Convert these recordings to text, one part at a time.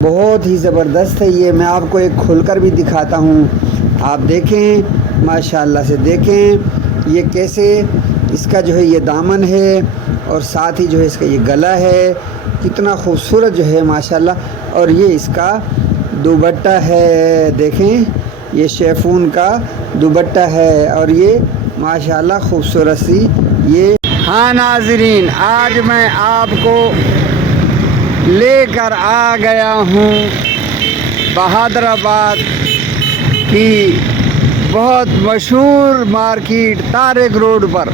بہت ہی زبردست ہے یہ، میں آپ کو ایک کھول کر بھی دکھاتا ہوں، آپ دیکھیں ماشاءاللہ سے، دیکھیں یہ کیسے اس کا جو ہے یہ دامن ہے اور ساتھ ہی جو ہے اس کا یہ گلا ہے، کتنا خوبصورت جو ہے ماشاءاللہ۔ اور یہ اس کا دوپٹہ ہے، دیکھیں یہ شیفون کا دوپٹہ ہے اور یہ ماشاءاللہ خوبصورت سی یہ۔ ہاں ناظرین، آج میں آپ کو لے کر آ گیا ہوں بہادر آباد کی بہت مشہور مارکیٹ طارق روڈ پر۔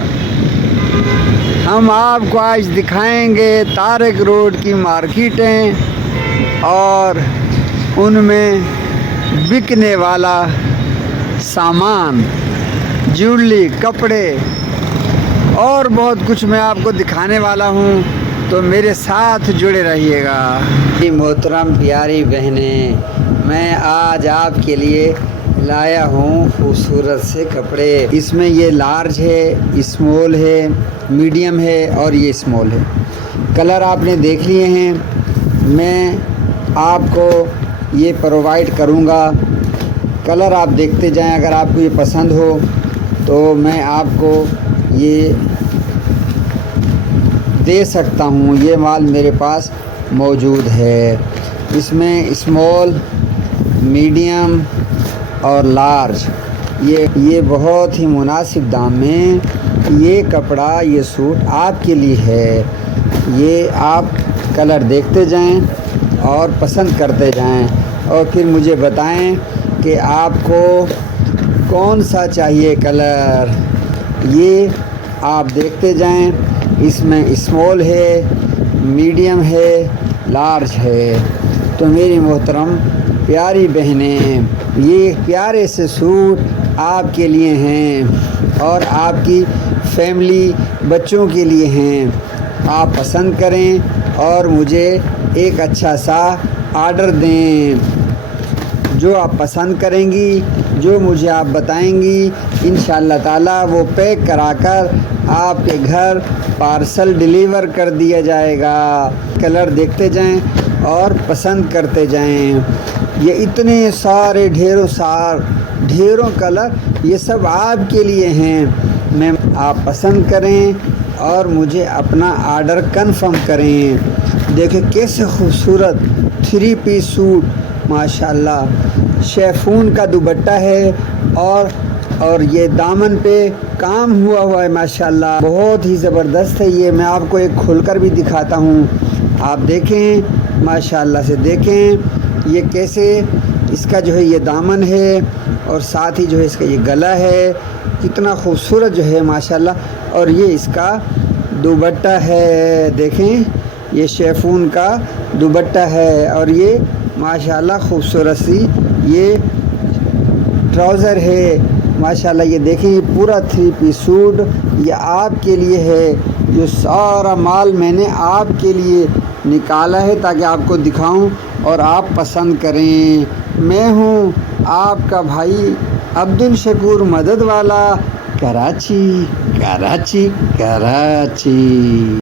ہم آپ کو آج دکھائیں گے طارق روڈ کی مارکیٹیں اور ان میں بکنے والا سامان، جویلری، کپڑے اور بہت کچھ میں آپ کو دکھانے والا ہوں، تو میرے ساتھ جڑے رہیے گا۔ محترم پیاری بہنیں، میں آج آپ کے لیے لایا ہوں خوبصورت سے کپڑے۔ اس میں یہ لارج ہے، اسمال ہے، میڈیم ہے اور یہ اسمال ہے۔ کلر آپ نے دیکھ لیے ہیں، میں آپ کو یہ پرووائڈ کروں گا۔ کلر آپ دیکھتے جائیں، اگر آپ کو یہ پسند ہو تو میں آپ کو یہ دے سکتا ہوں، یہ مال میرے پاس موجود ہے۔ اس میں اسمال، میڈیم اور لارج، یہ بہت ہی مناسب دام میں یہ کپڑا، یہ سوٹ آپ کے لیے ہے۔ یہ آپ کلر دیکھتے جائیں اور پسند کرتے جائیں اور پھر مجھے بتائیں کہ آپ کو کون سا چاہیے کلر۔ یہ آپ دیکھتے جائیں، اس میں اسمال ہے، میڈیم ہے، لارج ہے۔ تو میری محترم پیاری بہنیں، یہ پیارے سے سوٹ آپ کے لیے ہیں اور آپ کی فیملی، بچوں کے لیے ہیں۔ آپ پسند کریں اور مجھے ایک اچھا سا آرڈر دیں۔ جو آپ پسند کریں گی، جو مجھے آپ بتائیں گی، انشاءاللہ تعالیٰ وہ پیک کرا کر آپ کے گھر پارسل ڈیلیور کر دیا جائے گا۔ کلر دیکھتے جائیں اور پسند کرتے جائیں۔ یہ اتنے سارے ڈھیروں کلر، یہ سب آپ کے لیے ہیں۔ آپ پسند کریں اور مجھے اپنا آرڈر کنفرم کریں۔ دیکھیں کیسے خوبصورت 3 پیس سوٹ، ماشاءاللہ شیفون کا دوپٹہ ہے اور یہ دامن پہ کام ہوا ہے ماشاءاللہ، بہت ہی زبردست ہے یہ، میں آپ کو ایک کھول کر بھی دکھاتا ہوں، آپ دیکھیں ماشاءاللہ سے، دیکھیں یہ کیسے اس کا جو ہے یہ دامن ہے اور ساتھ ہی جو ہے اس کا یہ گلا ہے، کتنا خوبصورت جو ہے ماشاءاللہ۔ اور یہ اس کا دوپٹہ ہے، دیکھیں یہ شیفون کا دوپٹہ ہے اور یہ ماشاءاللہ خوبصورت سی یہ ٹراؤزر ہے ماشاءاللہ۔ یہ دیکھیں یہ پورا 3 پیس سوٹ یہ آپ کے لیے ہے۔ یہ سارا مال میں نے آپ کے لیے نکالا ہے تاکہ آپ کو دکھاؤں اور آپ پسند کریں۔ میں ہوں آپ کا بھائی عبدالشکور مدد والا، کراچی۔